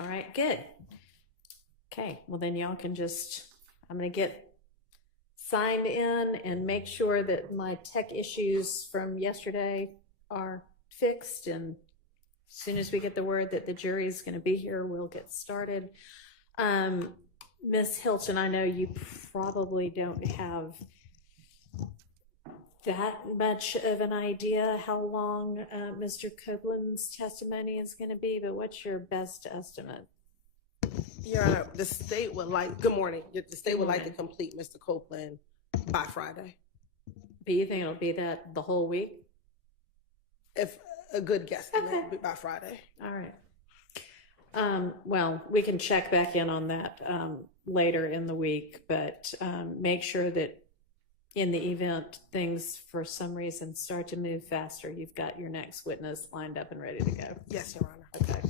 All right, good. Okay, well then y'all can just, I'm gonna get signed in and make sure that my tech issues from yesterday are fixed, and as soon as we get the word that the jury's gonna be here, we'll get started. Miss Hilton, I know you probably don't have that much of an idea how long Mr. Copeland's testimony is going to be, but what's your best estimate? Your Honor, the state would like, good morning, the state would like to complete Mr. Copeland by Friday. But you think it'll be that the whole week? If a good guess, Okay. be by Friday. All right. Well, we can check back in on that later in the week, but make sure that in the event things for some reason start to move faster, you've got your next witness lined up and ready to go. Yes, Your Honor. Okay.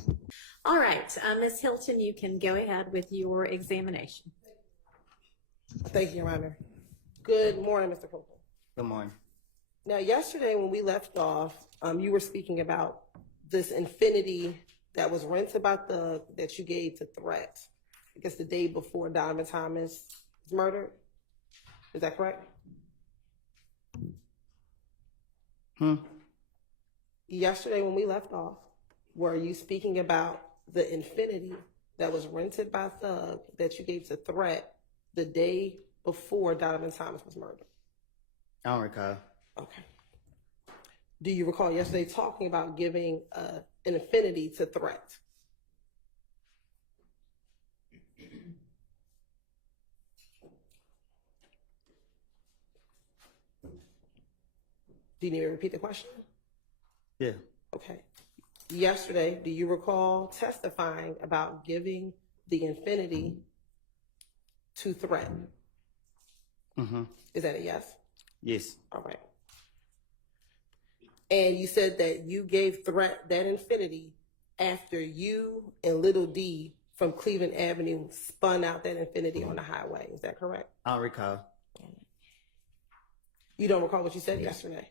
All right, Ms. Hilton, you can go ahead with your examination. Thank you, Your Honor. Good morning, Mr. Copeland. Good morning. Now, yesterday when we left off, you were speaking about this Infinity that was rented by Thug that you gave to Threat, I guess the day before Donovan Thomas was murdered. Is that correct? Yesterday when we left off, were you speaking about the Infinity that was rented by Thug that you gave to Threat the day before Donovan Thomas was murdered? I don't recall. Okay. Do you recall yesterday talking about giving an Infinity to Threat? Do you need me to repeat the question? Yeah. Okay. Yesterday, do you recall testifying about giving the Infinity to Threat? Mm-hmm. Is that a yes? Yes. All right. And you said that you gave Threat that Infinity after you and Little D from Cleveland Avenue spun out that Infinity on the highway. Is that correct? I don't recall. You don't recall what you said yesterday?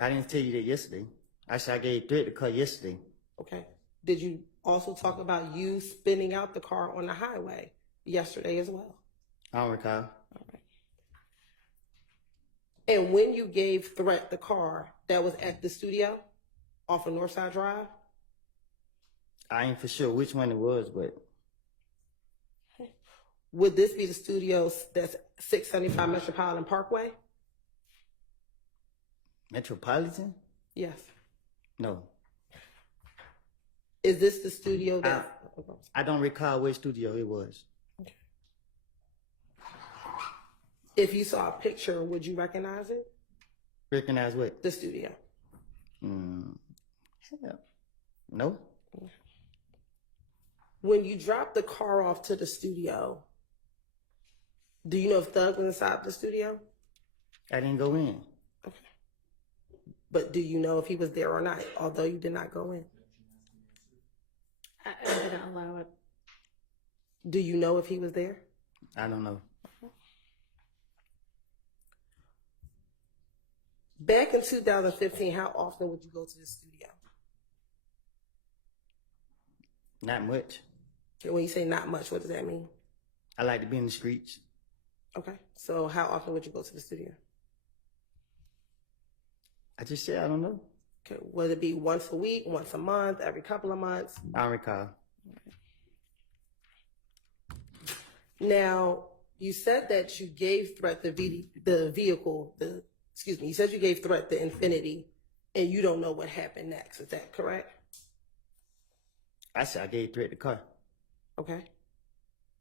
I didn't tell you that yesterday. I said I gave Threat the car yesterday. Okay. Did you also talk about you spinning out the car on the highway yesterday as well? I don't recall. All right. And when you gave Threat the car, that was at the studio off of Northside Drive? I ain't for sure which one it was, but Would this be the studio that's 675 Metropolitan Parkway? Metropolitan? Yes. No. Is this the studio that... I don't recall which studio it was. Okay. If you saw a picture, would you recognize it? Recognize what? The studio. Hell, no. When you dropped the car off to the studio, do you know if Thug was inside the studio? I didn't go in. Okay. But do you know if he was there or not, although you did not go in? I didn't allow it. Do you know if he was there? I don't know. Back in 2015, how often would you go to the studio? Not much. And when you say not much, what does that mean? I like to be in the streets. Okay. So how often would you go to the studio? I just said I don't know. Okay. Would it be once a week, once a month, every couple of months? I don't recall. Now, you said that you gave Threat you said you gave Threat the Infinity, and you don't know what happened next. Is that correct? I said I gave Threat the car. Okay.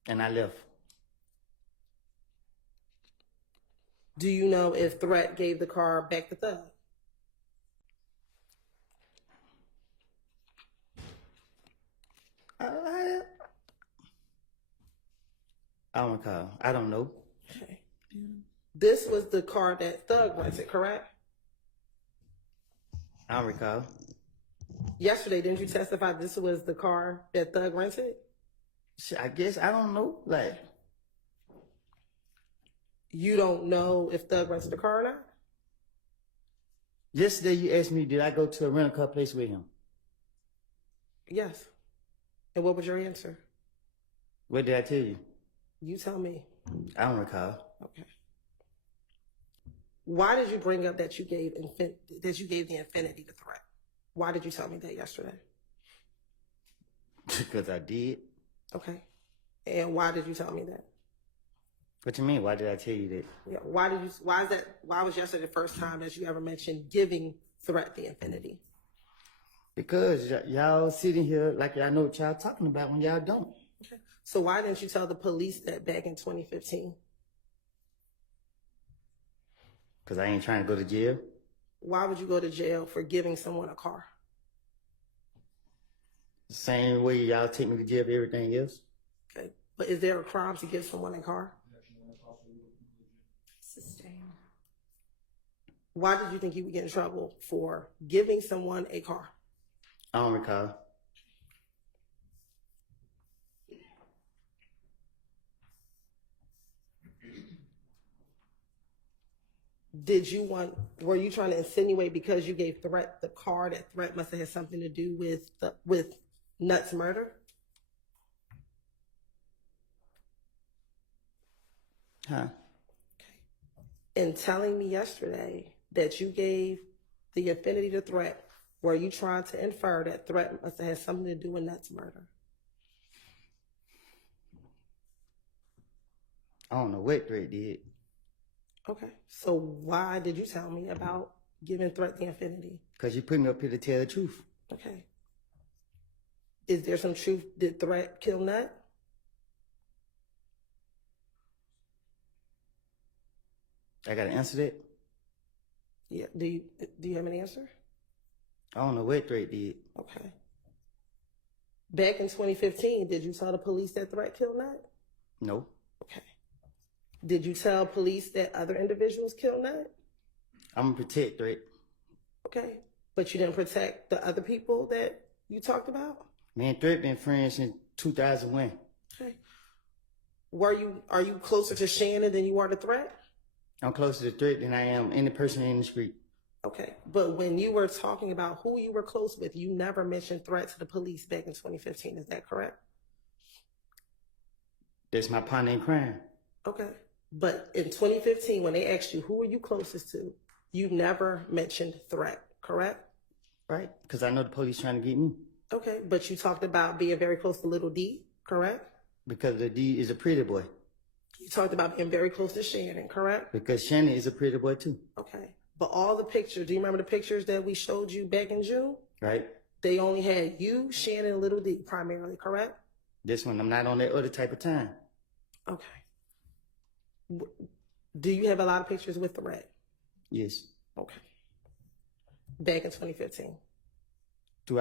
And I left. Do you know if Threat gave the car back to Thug? I don't recall. I don't know. Okay. This was the car that Thug rented, correct? I don't recall. Yesterday, didn't you testify this was the car that Thug rented? Shit, I guess I don't know. Like, You don't know if Thug rented the car or not? yesterday you asked me, did I go to a rental car place with him? Yes. And what was your answer? What did I tell you? You tell me. I don't recall. Okay. Why did you bring up that you gave the infinity the threat? Why did you tell me that yesterday? Because I did. Okay. And why did you tell me that? What you mean? Why did I tell you that? Yeah. Why was yesterday the first time that you ever mentioned giving threat the infinity? Because y'all sitting here like y'all know what y'all talking about when y'all don't. Okay. So why didn't you tell the police that back in 2015? Because I ain't trying to go to jail. Why would you go to jail for giving someone a car? Same way y'all take me to jail for everything else. Okay. But is there a crime to give someone a car? Sustain. Why did you think you would get in trouble for giving someone a car? I don't recall. Were you trying to insinuate because you gave Threat the car that Threat must have had something to do with Nuts' murder? Huh? In telling me yesterday that you gave the infinity to Threat, were you trying to infer that Threat must have had something to do with Nuts' murder? I don't know what Threat did. Okay. So why did you tell me about giving Threat the infinity? Because you put me up here to tell the truth. Okay. Is there some truth? Did Threat kill Nut? I got to answer that? Yeah. Do you have an answer? I don't know what Threat did. Okay. Back in 2015, did you tell the police that Threat killed Nut? No. Okay. Did you tell police that other individuals killed Nut? I'm going to protect Threat. Okay. But you didn't protect the other people that you talked about? Me and Threat been friends since 2001. Okay. Are you closer to Shannon than you are to Threat? I'm closer to Threat than I am any person in the street. Okay. But when you were talking about who you were close with, you never mentioned Threat to the police back in 2015. Is that correct? That's my partner in crime. Okay. But in 2015, when they asked you who are you closest to, you never mentioned Threat, correct? Right? Because I know the police trying to get me. Okay. But you talked about being very close to Little D, correct? Because the D is a pretty boy. You talked about being very close to Shannon, correct? Because Shannon is a pretty boy too. Okay. But all the pictures, do you remember the pictures that we showed you back in June? Right? They only had you, Shannon, and Little D primarily, correct? This one, I'm not on that other type of time. Okay. Do you have a lot of pictures with Threat? Yes. Okay. Back in 2015. We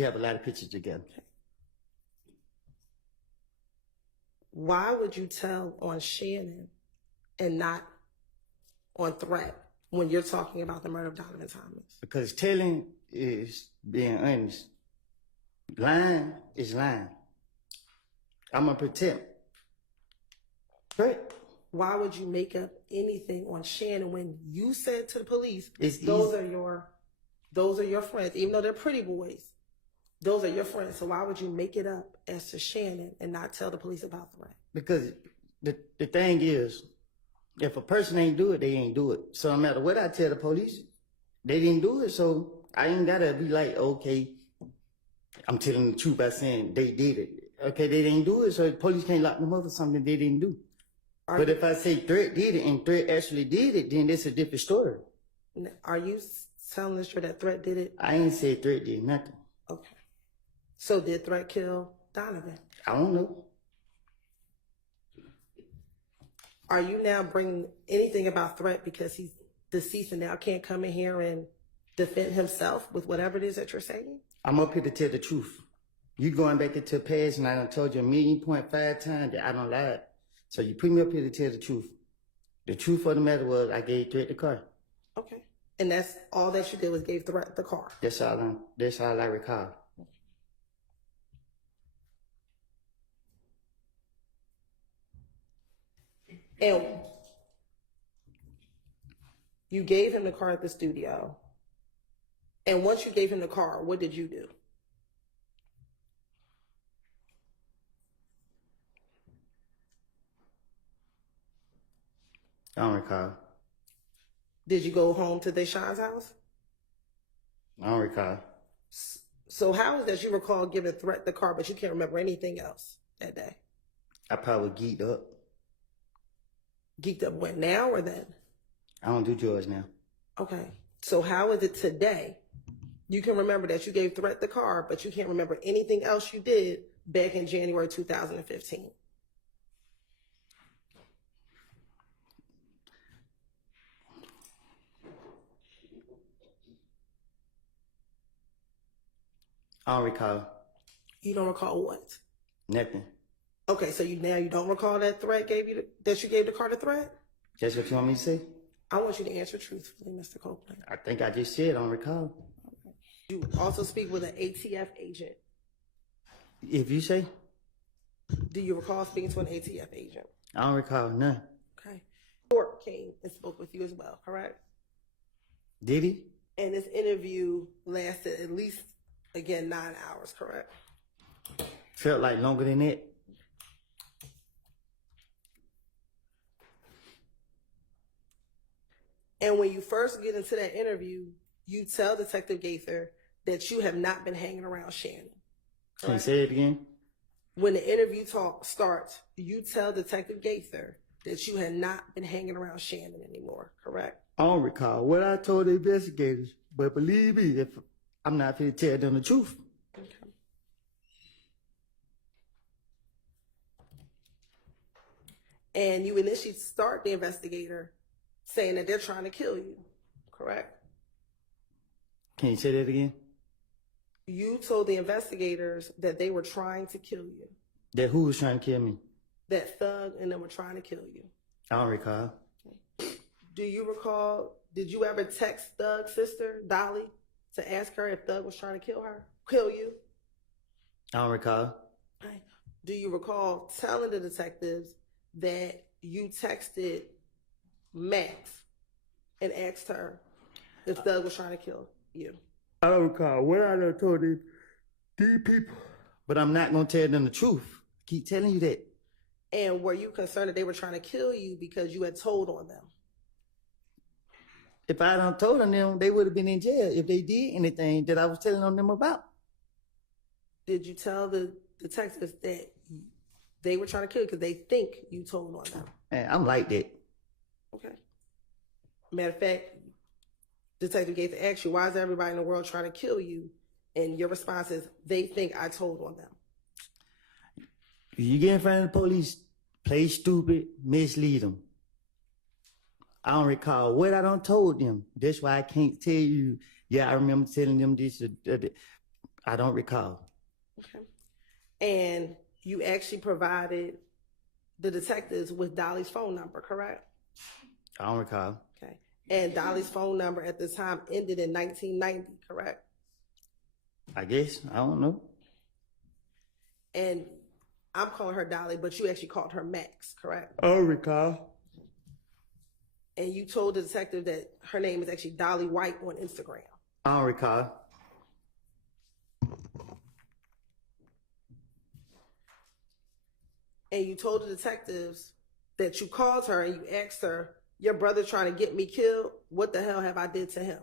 have a lot of pictures together. Okay. Why would you tell on Shannon and not on Threat when you're talking about the murder of Donovan Thomas? Because telling is being honest. Lying is lying. I'm going to protect. Right? Why would you make up anything on Shannon when you said to the police, It's those easy. are your friends, even though they're pretty boys. Those are your friends. So why would you make it up as to Shannon and not tell the police about Threat? Because the thing is, if a person ain't do it, they ain't do it. So no matter what I tell the police, they didn't do it. So I ain't got to be like, okay, I'm telling the truth by saying they did it. Okay, they didn't do it, so the police can't lock them up for something they didn't do. But if I say Threat did it and Threat actually did it, then it's a different story. Are you telling us that Threat did it? I ain't say Threat did nothing. Okay. So did Threat kill Donovan? I don't know. Are you now bringing anything about Threat because he's deceased and now can't come in here and defend himself with whatever it is that you're saying? I'm up here to tell the truth. You going back into the past and I done told you 1.5 million times that I don't lie. So you put me up here to tell the truth. The truth of the matter was I gave Threat the car. Okay. And that's all that you did was gave Threat the car. That's all I recall. And you gave him the car at the studio. And once you gave him the car, what did you do? I don't recall. Did you go home to Deshaun's house? I don't recall. So how is that you recall giving Threat the car, but you can't remember anything else that day? I probably geeked up. Geeked up when, now or then? I don't do drugs now. Okay. So how is it today? You can remember that you gave Threat the car, but you can't remember anything else you did back in January 2015. I don't recall You don't recall what? nothing. Okay, so you don't recall that Threat gave you that you gave the car to Threat? That's what you want me to say? I want you to answer truthfully, Mr. Copeland. I think I just said I don't recall. You also speak with an ATF agent. If you say, Do you recall speaking to an ATF agent? I don't recall none. Okay. Court came and spoke with you as well, correct? Did he? And this interview lasted at least, again, 9 hours, correct? Felt like longer than that. And when you first get into that interview, you tell Detective Gaither that you have not been hanging around Shannon. Can you say it again? When the interview talk starts, you tell Detective Gaither that you had not been hanging around Shannon anymore, correct? I don't recall what I told the investigators, but believe me, if I'm not going to tell them the truth. Okay. And you initially start the investigator saying that they're trying to kill you, correct? Can you say that again? You told the investigators that they were trying to kill you, That who was trying to kill me? that Thug and them were trying to kill you. I don't recall. Do you recall, did you ever text Thug's sister, Dolly, to ask her if Thug was trying to kill you? I don't recall. Right. Do you recall telling the detectives that you texted Max and asked her if Thug was trying to kill you? I don't recall what I done told these people. But I'm not going to tell them the truth. I keep telling you that. And were you concerned that they were trying to kill you because you had told on them? If I done told them, they would have been in jail if they did anything that I was telling on them about. Did you tell the detectives that they were trying to kill you because they think you told on them? Man, I'm like that. Okay. Matter of fact, Detective Gates asked you, why is everybody in the world trying to kill you? And your response is, they think I told on them. If you get in front of the police, play stupid, mislead them. I don't recall what I done told them. That's why I can't tell you, yeah, I remember telling them this. I don't recall. Okay. And you actually provided the detectives with Dolly's phone number, correct? I don't recall. Okay. And Dolly's phone number at the time ended in 1990, correct? I guess. I don't know. And I'm calling her Dolly, but you actually called her Max, correct? I don't recall. And you told the detective that her name is actually Dolly White on Instagram. I don't recall. And you told the detectives that you called her and you asked her, your brother trying to get me killed, what the hell have I did to him?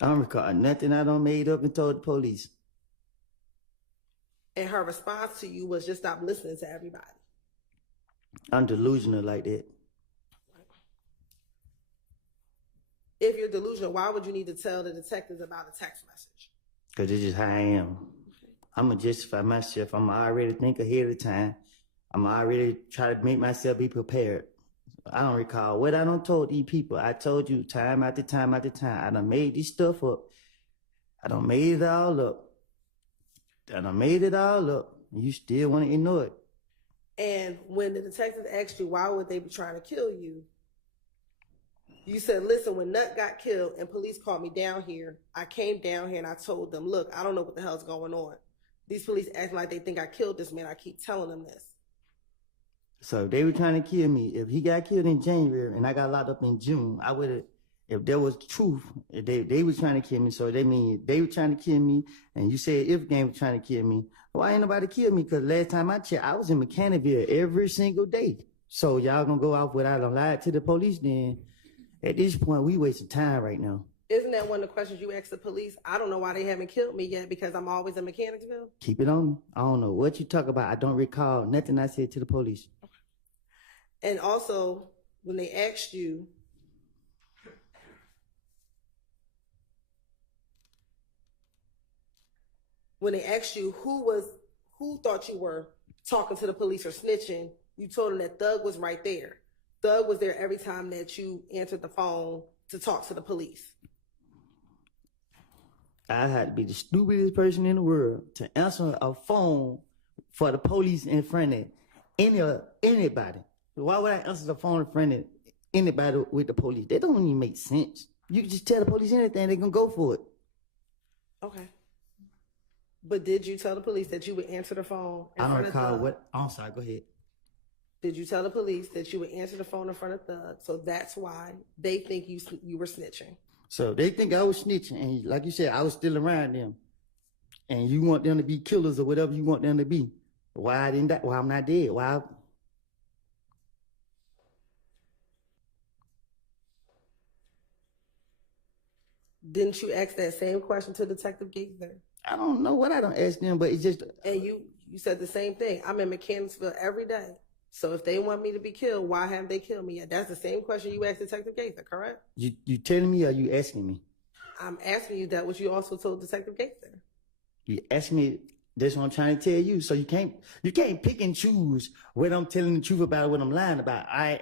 I don't recall nothing I done made up and told the police. And her response to you was just stop listening to everybody. I'm delusional like that. If you're delusional, why would you need to tell the detectives about a text message? Because it's just how I am. I'm going to justify myself. I'm already think ahead of time. I'm already try to make myself be prepared. I don't recall what I done told these people. I told you time after time after time. I done made this stuff up. I done made it all up. You still want to ignore it. And when the detectives asked you why would they be trying to kill you, you said, listen, when Nut got killed and police called me down here, I came down here and I told them, look, I don't know what the hell's going on. These police acting like they think I killed this man. I keep telling them this. So if they were trying to kill me, if he got killed in January and I got locked up in June, I would have If there was truth, if they was trying to kill me, so they mean they were trying to kill me, and you said if game was trying to kill me, why ain't nobody kill me? Because last time I checked, I was in Mechanicville every single day. So y'all gonna go off without a lie to the police? Then at this point, we wasting time right now. Isn't that one of the questions you asked the police? I don't know why they haven't killed me yet because I'm always in Mechanicsville. Keep it on me. I don't know what you talk about. I don't recall nothing I said to the police. And also, when they asked you, who thought you were talking to the police or snitching, you told them that Thug was right there. Thug was there every time that you answered the phone to talk to the police. I had to be the stupidest person in the world to answer a phone for the police in front of anybody. Why would I answer the phone in front of anybody with the police? That don't even make sense. You can just tell the police anything, they can go for it. Okay. But did you tell the police that you would answer the phone in I don't front of recall Thug? what. I'm sorry, go ahead. Did you tell the police that you would answer the phone in front of Thug? So that's why they think you were snitching. So they think I was snitching, and like you said, I was still around them. And you want them to be killers or whatever you want them to be. Why I didn't die? Why I'm not dead? Why? Didn't you ask that same question to Detective Gaither? I don't know what I don't ask them, but it's just. And you said the same thing. I'm in Mechanicsville every day. So if they want me to be killed, why haven't they killed me yet? That's the same question you asked Detective Gaither, correct? You telling me or you asking me? I'm asking you that what you also told Detective Gaither. You ask me. That's what I'm trying to tell you. So you can't pick and choose what I'm telling the truth about or what I'm lying about. I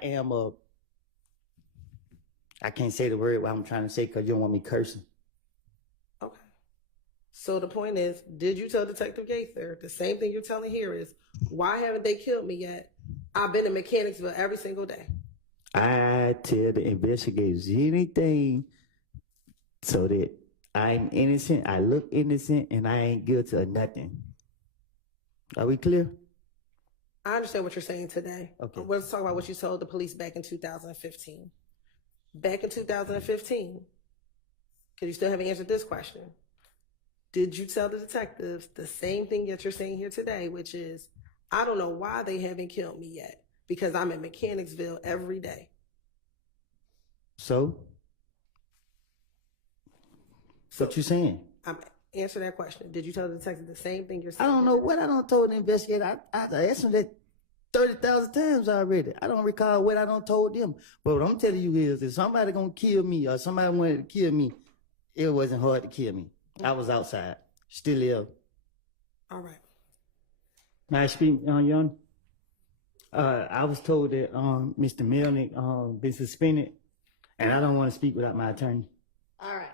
can't say the word what I'm trying to say because you don't want me cursing. Okay. So the point is, did you tell Detective Gaither the same thing you're telling here is, why haven't they killed me yet? I've been in Mechanicsville every single day. I tell the investigators anything so that I'm innocent, I look innocent, and I ain't guilty of nothing. Are we clear? I understand what you're saying today. Okay. Let's talk about what you told the police back in 2015. Back in 2015, because you still haven't answered this question. Did you tell the detectives the same thing that you're saying here today, which is, I don't know why they haven't killed me yet because I'm in Mechanicsville every day? So? What you saying? I'm answer that question. Did you tell the detective the same thing you're saying? I don't know what I don't told the investigator. I asked them that 30,000 times already. I don't recall what I don't told them. But what I'm telling you is, if somebody gonna kill me or somebody wanted to kill me, it wasn't hard to kill me. I was outside, still live. All right. May I speak, Young? I was told that Mr. Melnick been suspended, and I don't want to speak without my attorney. All right.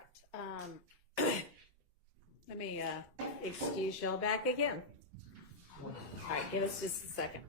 Let me excuse y'all back again. All right, give us just a second.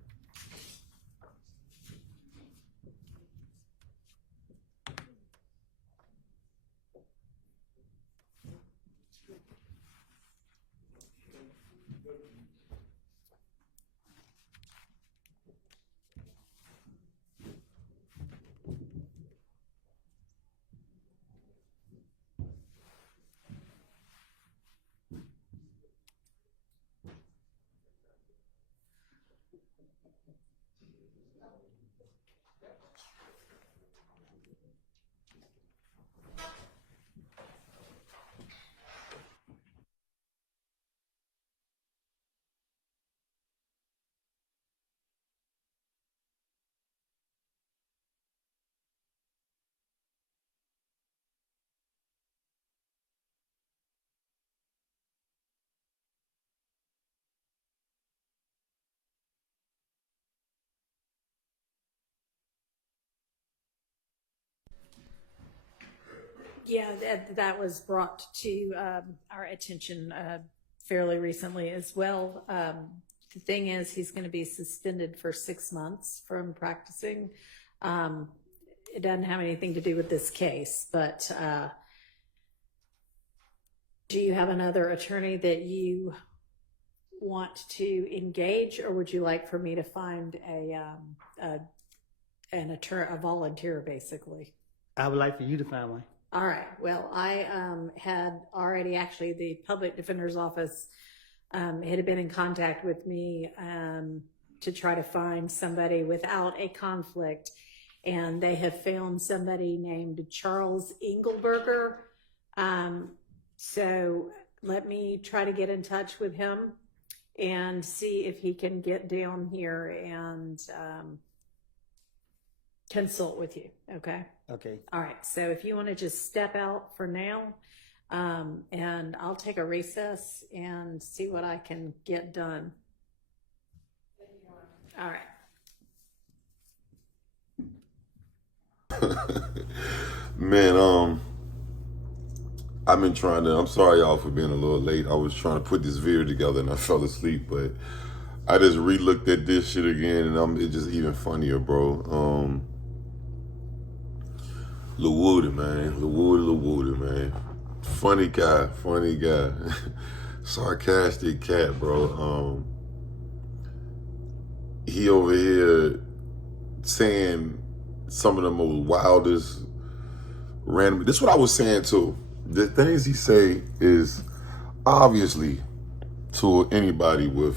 Yeah, that was brought to our attention fairly recently as well. The thing is, he's going to be suspended for 6 months from practicing. It doesn't have anything to do with this case, but do you have another attorney that you want to engage, or would you like for me to find an attorney, a volunteer, basically? I would like for you to find one. All right. Well, I had already actually the public defender's office had been in contact with me to try to find somebody without a conflict, and they have found somebody named Charles Engelberger. So let me try to get in touch with him and see if he can get down here and consult with you. Okay. Okay. All right. So if you want to just step out for now, and I'll take a recess and see what I can get done. All right. Man, I've been trying to, I'm sorry y'all for being a little late. I was trying to put this video together and I fell asleep, but I just re-looked at this shit again and it's just even funnier, bro. Lil Woody, man. Lil Woody, man. Funny guy. Sarcastic cat, bro. He over here saying some of the most wildest random. This is what I was saying too. The things he say is obviously to anybody who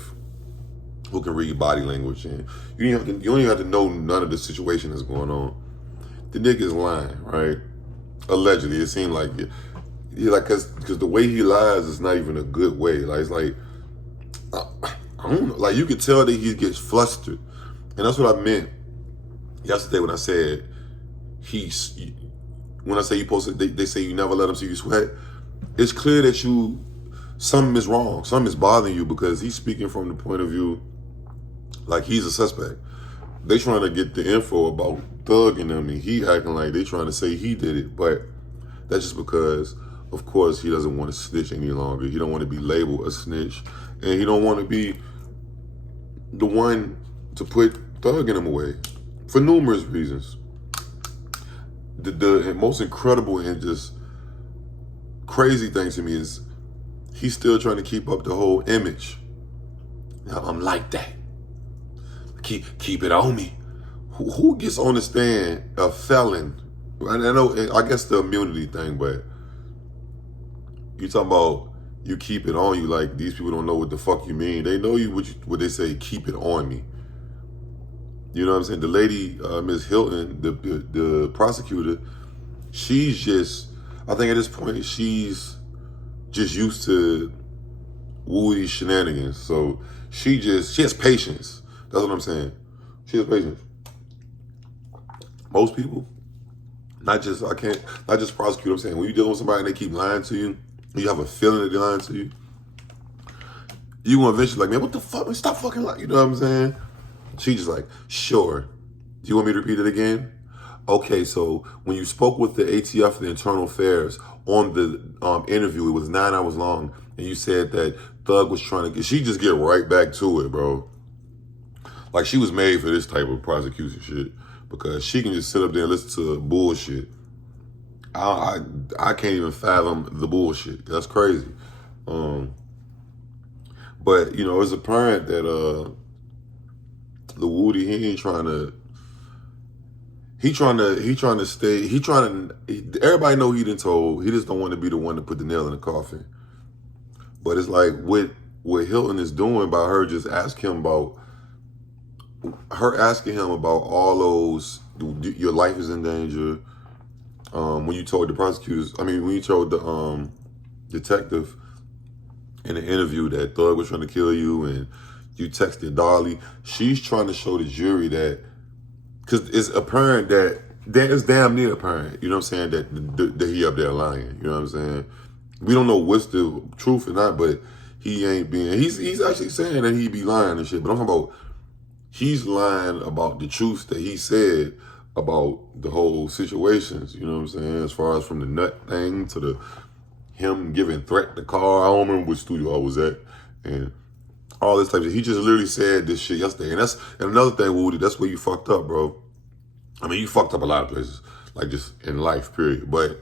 can read body language, and you don't even have to know none of the situation that's going on. The nigga is lying, right? Allegedly, it seemed like because the way he lies is not even a good way. Like it's like I don't know. Like you could tell that he gets flustered, and that's what I meant yesterday when I said when I say you posted, they say you never let them see you sweat. It's clear that something is wrong. Something is bothering you because he's speaking from the point of view like he's a suspect. They trying to get the info about Thug and them, and he acting like they trying to say he did it. But that's just because, of course, he doesn't want to snitch any longer. He don't want to be labeled a snitch, and he don't want to be the one to put Thug in him away for numerous reasons. The most incredible and just crazy thing to me is he's still trying to keep up the whole image. Now, I'm like that. Keep it on me. Who gets on the stand a felon? I know, I guess the immunity thing, but you talking about you keep it on you like these people don't know what the fuck you mean. They know what they say, keep it on me. You know what I'm saying? The lady, Ms. Hilton, the prosecutor, she's just, I think at this point, she's just used to Woody's shenanigans. So she has patience. That's what I'm saying. She has patience. Most people, not just prosecute, I'm saying, when you're dealing with somebody and they keep lying to you, you have a feeling that they're lying to you, you're going to eventually like, man, what the fuck? Man, stop fucking lying. You know what I'm saying? She just like, sure. Do you want me to repeat it again? Okay, so when you spoke with the ATF, the Internal Affairs, on the interview, it was 9 hours long, and you said that Thug was trying to she just get right back to it, bro. Like she was made for this type of prosecution shit because she can just sit up there and listen to bullshit. I can't even fathom the bullshit. That's crazy. But, you know, it's apparent that the Woody, everybody know he done told, he just don't want to be the one to put the nail in the coffin. But it's like what Hilton is doing by her just asking him about all those, your life is in danger. When you told the prosecutors, when you told the detective in the interview that Thug was trying to kill you and you texted Dolly, she's trying to show the jury that, because it's apparent that it's damn near apparent, you know what I'm saying, that he up there lying, you know what I'm saying? We don't know what's the truth or not, but he ain't being, he's actually saying that he be lying and shit, but I'm talking about he's lying about the truth that he said about the whole situations, you know what I'm saying, as far as from the nut thing to him giving threat to car. I don't remember which studio I was at, and all this type of shit. He just literally said this shit yesterday. And another thing, Woody, that's where you fucked up, bro. You fucked up a lot of places, like just in life, period. But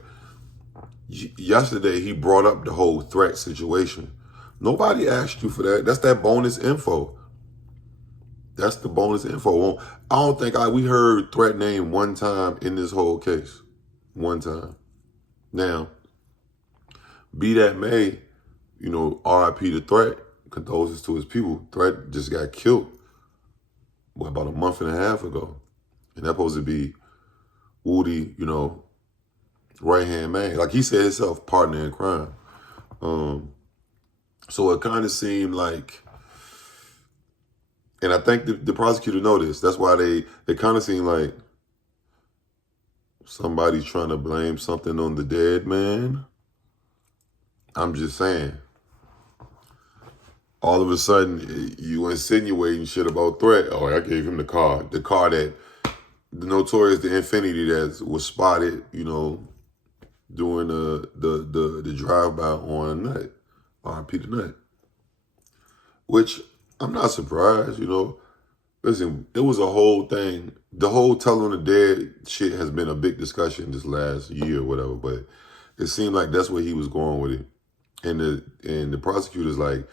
yesterday, he brought up the whole threat situation. Nobody asked you for that. That's that bonus info. That's the bonus info. I don't think we heard threat name one time in this whole case. One time. Now, be that may, you know, R.I.P. the Threat, condolences to his people. Threat just got killed, about a month and a half ago. And that's supposed to be Woody, you know, right-hand man. Like he said himself, partner in crime. So it kind of seemed like, and I think the prosecutor noticed, that's why they kind of seemed like somebody's trying to blame something on the dead man. I'm just saying. All of a sudden, you insinuating shit about Threat. Oh, I gave him the car that the notorious, the Infinity that was spotted, you know, doing the drive-by on Nut, R.I.P. the Nut. Which I'm not surprised, you know. Listen, it was a whole thing. The whole Tell on the Dead shit has been a big discussion this last year or whatever, but it seemed like that's where he was going with it. And the prosecutor's like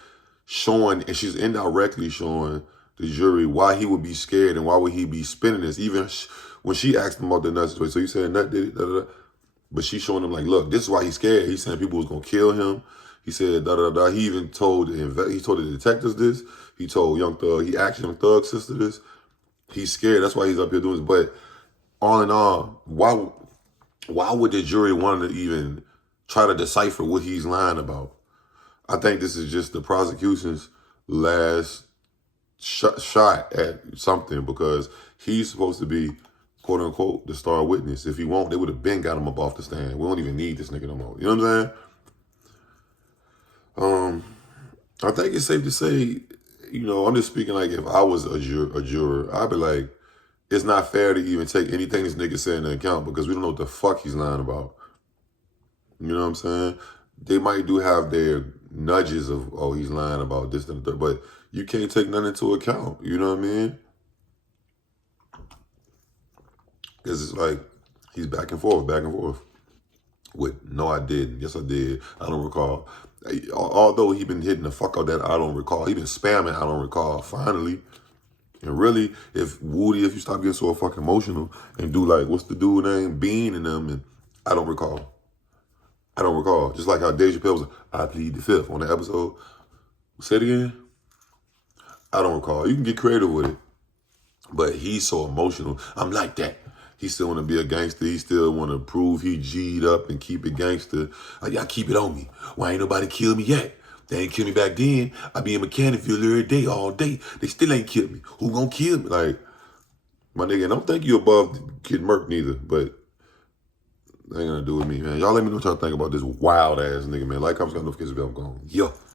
showing, and she's indirectly showing the jury why he would be scared and why would he be spinning this. Even when she asked him about the Nut situation, so you saying Nut did it, da, da, da. But she's showing him like, look, this is why he's scared. He's saying people was gonna kill him. He said da da da. He even told the detectives this. He told Young Thug. He asked Young Thug's sister this. He's scared. That's why he's up here doing this. But all in all, why would the jury want to even try to decipher what he's lying about? I think this is just the prosecution's last shot at something, because he's supposed to be, quote unquote, the star witness. If he won't, they would have been got him up off the stand. We don't even need this nigga no more. You know what I'm saying? I think it's safe to say, you know, I'm just speaking like if I was a juror, I'd be like, it's not fair to even take anything this nigga said into account, because we don't know what the fuck he's lying about. You know what I'm saying? They might do have their nudges of, oh, he's lying about this and the third, but you can't take none into account. You know what I mean? Because it's like he's back and forth with, no, I didn't. Yes, I did. I don't recall. Although he been hitting the fuck out that I don't recall. He been spamming I don't recall, finally. And really, if you stop getting so fucking emotional and do like, what's the dude name? Bean and them, and I don't recall. I don't recall. Just like how Dave Chappelle was, I plead the fifth on the episode. Say it again. I don't recall. You can get creative with it. But he's so emotional. I'm like that. He still want to be a gangster. He still want to prove he G'd up and keep it gangster. Like, y'all keep it on me. Why ain't nobody killed me yet? They ain't killed me back then. I be in Mechanicsville every day, all day. They still ain't killed me. Who gonna kill me? Like, my nigga, don't think you above Kid Murk neither, but that ain't gonna do with me, man. Y'all let me know what y'all think about this wild ass nigga, man. Like, comment, notifications bell, I'm gone. Yo.